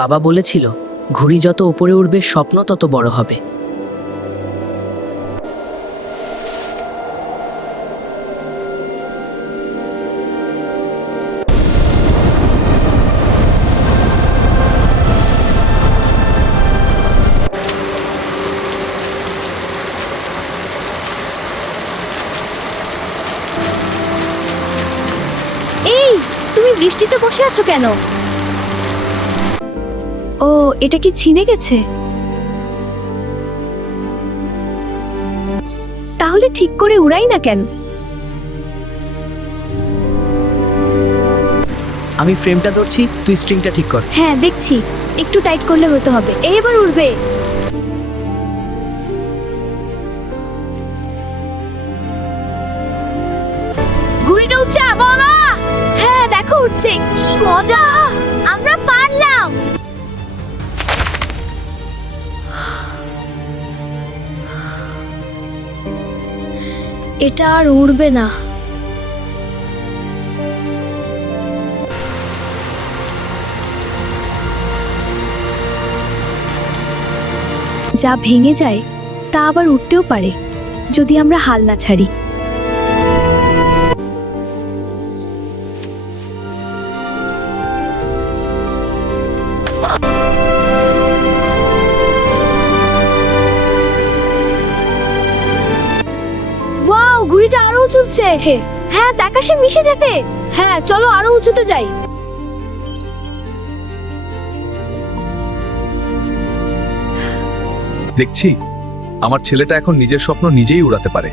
বাবা বলেছিল, ঘুড়ি যত উপরে উঠবে স্বপ্ন তত বড় হবে। এই, তুমি বৃষ্টিতে বসে আছো কেন? ও, এটা কি ছিঁড়ে গেছে? তাহলে ঠিক করে উড়াই না কেন? আমি ফ্রেমটা ধরছি, তুই স্ট্রিংটা ঠিক কর। হ্যাঁ, দেখছি। একটু টাইট করলে হতে হবে। এবার উড়বে। ঘুড়িটা উঠছে, বাবা! হ্যাঁ, দেখো উঠছে। কি মজা! আমরা পারলাম। এটা আর উড়বে না। যা ভেঙে যায় তা আবার উঠতেও পারে, যদি আমরা হাল না ছাড়ি। ওয়াও, ঘুড়িটা আরো উঁচু উঠছে। হ্যাঁ, আকাশে মিশে যাবে। হ্যাঁ, চলো আরো উঁচুতে যাই। দেখছি আমার ছেলেটা এখন নিজের স্বপ্ন নিজেই উড়াতে পারে।